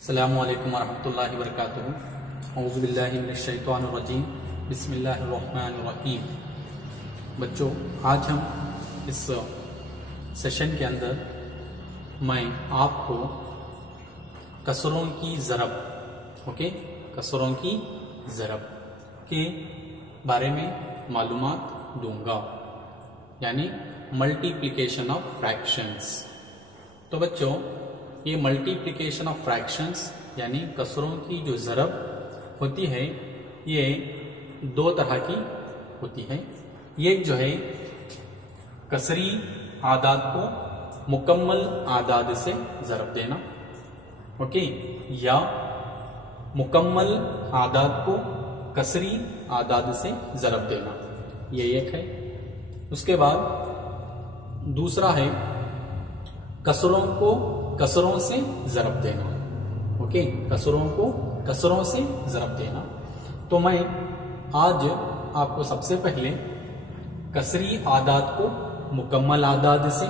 अस्सलामुअलैकुम वरहमतुल्लाहि वबरकातुहू। औज़ु बिल्लाहि मिनश शैतानिर रजीम। बिस्मिल्लाहिर रहमानिर रहीम। बच्चों, आज हम इस सेशन के अंदर मैं आपको कसरों की ज़रब कसरों की ज़रब के बारे में मालूमात दूंगा, यानी मल्टीप्लिकेशन ऑफ फ्रैक्शंस। तो बच्चों, ये मल्टीप्लिकेशन ऑफ फ्रैक्शंस यानी कसरों की जो ज़रब होती है ये दो तरह की होती है। एक जो है कसरी आदाद को मुकम्मल आदाद से ज़रब देना, या मुकम्मल आदाद को कसरी आदाद से ज़रब देना, ये एक है। उसके बाद दूसरा है कसरों को कसरों से ज़रब देना। कसरों को कसरों से ज़रब देना। तो मैं आज आपको सबसे पहले कसरी आदाद को मुकम्मल आदाद से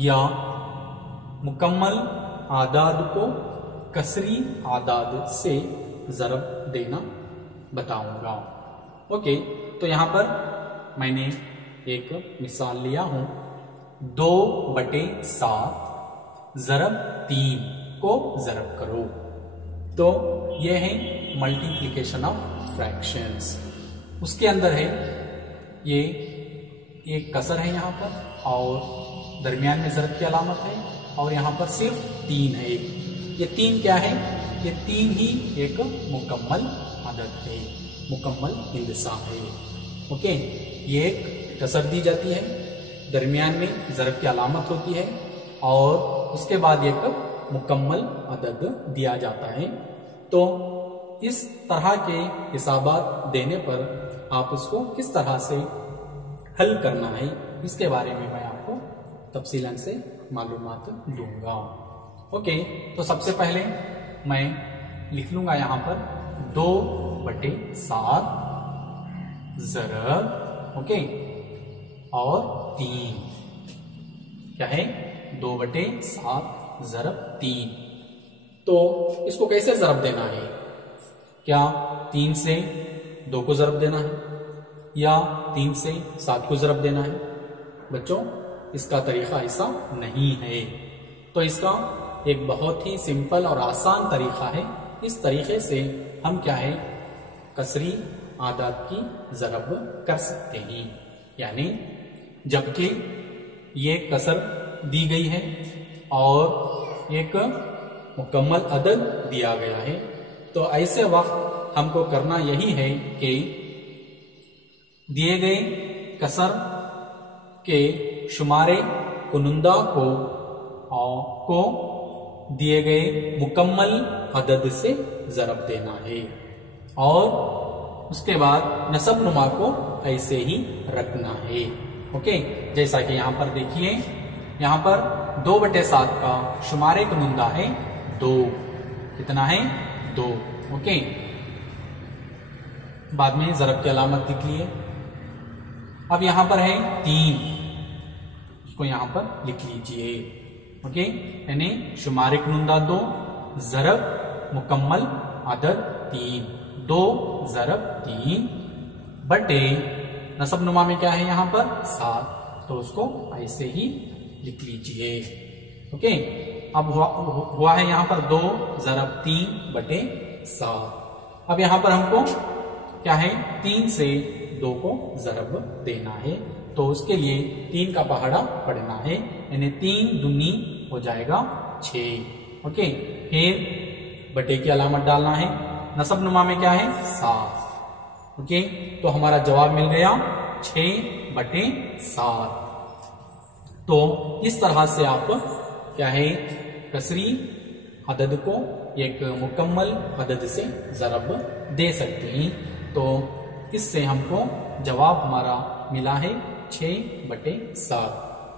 या मुकम्मल आदाद को कसरी आदाद से ज़रब देना बताऊंगा। तो यहां पर मैंने एक मिसाल लिया हूं, 2/7 ज़रब 3 को ज़रब करो। तो यह है मल्टीप्लिकेशन ऑफ फ्रैक्शंस। उसके अंदर है ये एक कसर है यहाँ पर, और दरमियान में ज़रब की अलामत है, और यहाँ पर सिर्फ 3 है। ये 3 क्या है? ये 3 ही एक मुकम्मल अदद है, मुकम्मल हिंदसा है। ये एक कसर दी जाती है, दरमियान में ज़रब की अलामत होती है, और उसके बाद एक मुकम्मल अदद दिया जाता है। तो इस तरह के हिसाबात देने पर आप उसको किस तरह से हल करना है, इसके बारे में मैं आपको तफसीलन से मालूमात दूंगा। तो सबसे पहले मैं लिख लूंगा यहाँ पर 2/7 ज़रब और 3 क्या है? 2/7 ज़रब 3। तो इसको कैसे ज़रब देना है? क्या 3 से 2 को ज़रब देना है, या 3 से 7 को ज़रब देना है? बच्चों, इसका तरीका ऐसा नहीं है। तो इसका एक बहुत ही सिंपल और आसान तरीका है। इस तरीके से हम क्या है, कसरी आदाद की ज़रब कर सकते हैं। यानी जबकि ये कसर दी गई है और एक मुकम्मल अदद दिया गया है, तो ऐसे वक्त हमको करना यही है कि दिए गए कसर के शुमारे कुनुंदा को दिए गए मुकम्मल अदद से ज़रब देना है, और उसके बाद नसब नुमा को ऐसे ही रखना है। जैसा कि यहां पर देखिए, यहां पर 2/7 का शुमारे कुनुंदा है 2। कितना है? 2। बाद में ज़रब की अलामत लिख लिए। अब यहां पर है 3, उसको यहां पर लिख लीजिए। यानी शुमारे कुनुंदा 2 ज़रब मुकम्मल अदद 3, 2 ज़रब 3 बटे नसब नुमा में क्या है यहाँ पर? 7, तो उसको ऐसे ही लिख लीजिए। अब हुआ है यहाँ पर 2 ज़रब 3/7। अब यहाँ पर हमको क्या है? 3 से 2 को ज़रब देना है, तो उसके लिए 3 का पहाड़ा पढ़ना है, यानी 3 दूनी हो जाएगा 6। फिर बटे की अलामत डालना है, नसब नुमा में क्या है? 7। तो हमारा जवाब मिल गया 6/7। तो इस तरह से आप क्या है, कसरी अदद को एक मुकम्मल अदद से ज़रब दे सकते हैं। तो इससे हमको जवाब हमारा मिला है 6/7।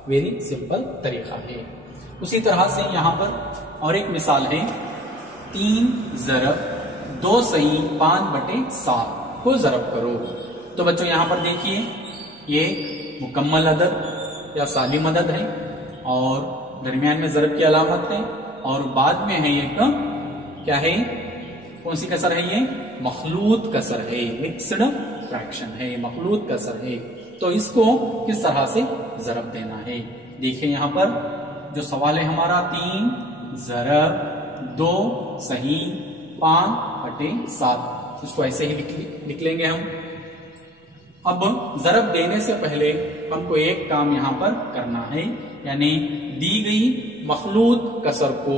वेरी सिंपल तरीका है। उसी तरह से यहां पर और एक मिसाल है, 3 ज़रब 2 सही 5/7 को ज़रब करो। तो बच्चों, यहां पर देखिए, ये मुकम्मल अदद या सालिम अदद है, और दरमियान में ज़रब की अलामत है, और बाद में है एक क्या है, कौन सी कसर है ये, मखलूत कसर है, मिक्स्ड फ्रैक्शन है, मखलूत कसर है। तो इसको किस तरह से जरब देना है, देखिए यहां पर जो सवाल है हमारा 3 ज़रब 2 सही 5/7, इसको ऐसे ही लिख लेंगे हम। अब जरब देने से पहले हमको एक काम यहां पर करना है, यानी दी गई मखलूत कसर को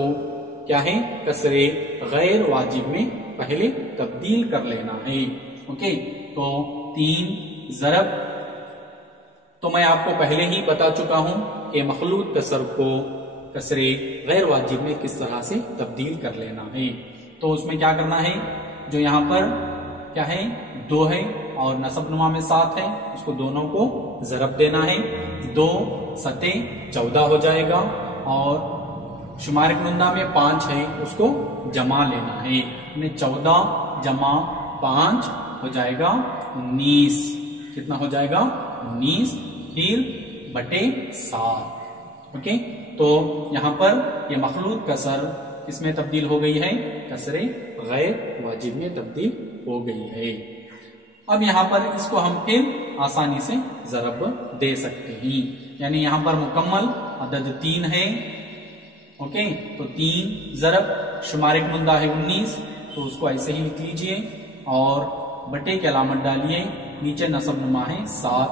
क्या है, कसरे गैर वाजिब में पहले तब्दील कर लेना है। ओके, तो 3 ज़रब, तो मैं आपको पहले ही बता चुका हूं कि मखलूत कसर को कसरे गैर वाजिब में किस तरह से तब्दील कर लेना है। तो उसमें क्या करना है, जो यहां पर क्या है 2 है और नसबनुमा में 7 है, उसको दोनों को जरब देना है। 2 सते 14 हो जाएगा और शुमार कुंदा में 5 है, उसको जमा लेना है, 14 जमा 5 हो जाएगा 19। कितना हो जाएगा 19, फिर बटे 7। ओके, तो यहां पर ये मखलूत कसर इसमें तब्दील हो गई है, कसरे गैर वाजिब में तब्दील हो गई है। अब यहां पर इसको हम फिर आसानी से जरब दे सकते हैं, यानी यहां पर मुकम्मल अदद 3 है। ओके, तो 3 ज़रब शुमार मुंदा है 19, तो उसको ऐसे ही लिख लीजिए और बटे की अलामत डालिए, नीचे नसबनुमा है 7,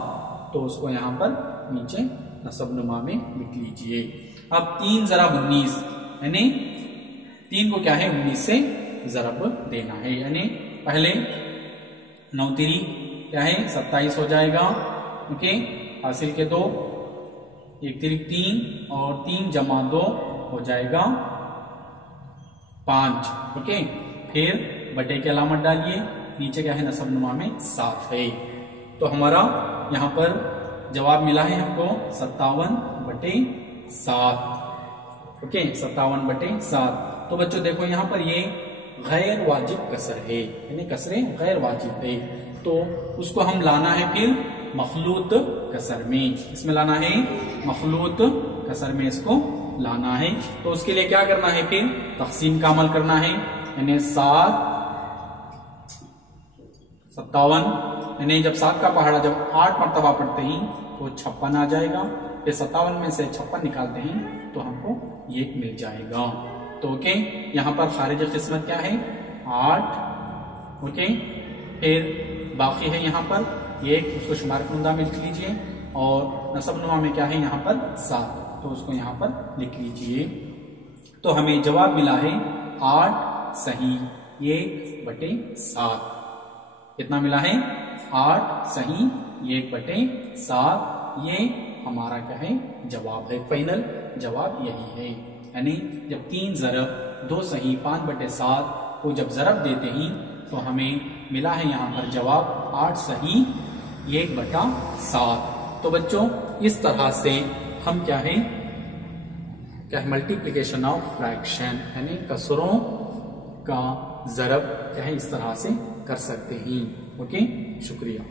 तो उसको यहां पर नीचे नसबनुमा में लिख लीजिए। अब 3 ज़रब 19, यानी 3 को क्या है 19 से जरब देना है, यानी पहले 9 तिरी क्या है 27 हो जाएगा। ओके, हासिल के 2, 1 तिरी 3 और 3 जमा 2 हो जाएगा 5। ओके, फिर बटे की अलामत डालिए, नीचे क्या है नसबनुमा में 7 है, तो हमारा यहां पर जवाब मिला है हमको 57/7। ओके, 57/7। तो बच्चों देखो यहां पर ये गैर वाजिब कसर है, यानी कसरे गैर वाजिब है, तो उसको हम लाना है फिर मखलूत कसर में, इसमें लाना है मखलूत कसर में, इसको लाना है। तो उसके लिए क्या करना है, फिर तकसीम का अमल करना है, यानी 7 57, यानी जब 7 का पहाड़ा जब 8 मरतबा पढ़ते ही तो 56 आ जाएगा, फिर 57 में से 56 निकालते ही तो हमको 1 मिल जाएगा। तो ओके, यहां पर खारिज किस्मत क्या है 8। ओके, फिर बाकी है यहां पर 1, उसको शुमार कुंदा में लिख लीजिए और नसबनुमा में क्या है यहां पर 7, तो उसको यहां पर लिख लीजिए। तो हमें जवाब मिला है 8 सही 1/7। कितना मिला है 8 सही 1/7, ये हमारा क्या है जवाब है, फाइनल जवाब यही है। यानी जब 3 ज़रब 2 सही 5/7 को जब जरब देते ही तो हमें मिला है यहां पर जवाब 8 सही 1/7। तो बच्चों इस तरह से हम क्या है मल्टीप्लिकेशन ऑफ फ्रैक्शन, यानी कसरों का जरब क्या है इस तरह से कर सकते हैं। ओके, शुक्रिया।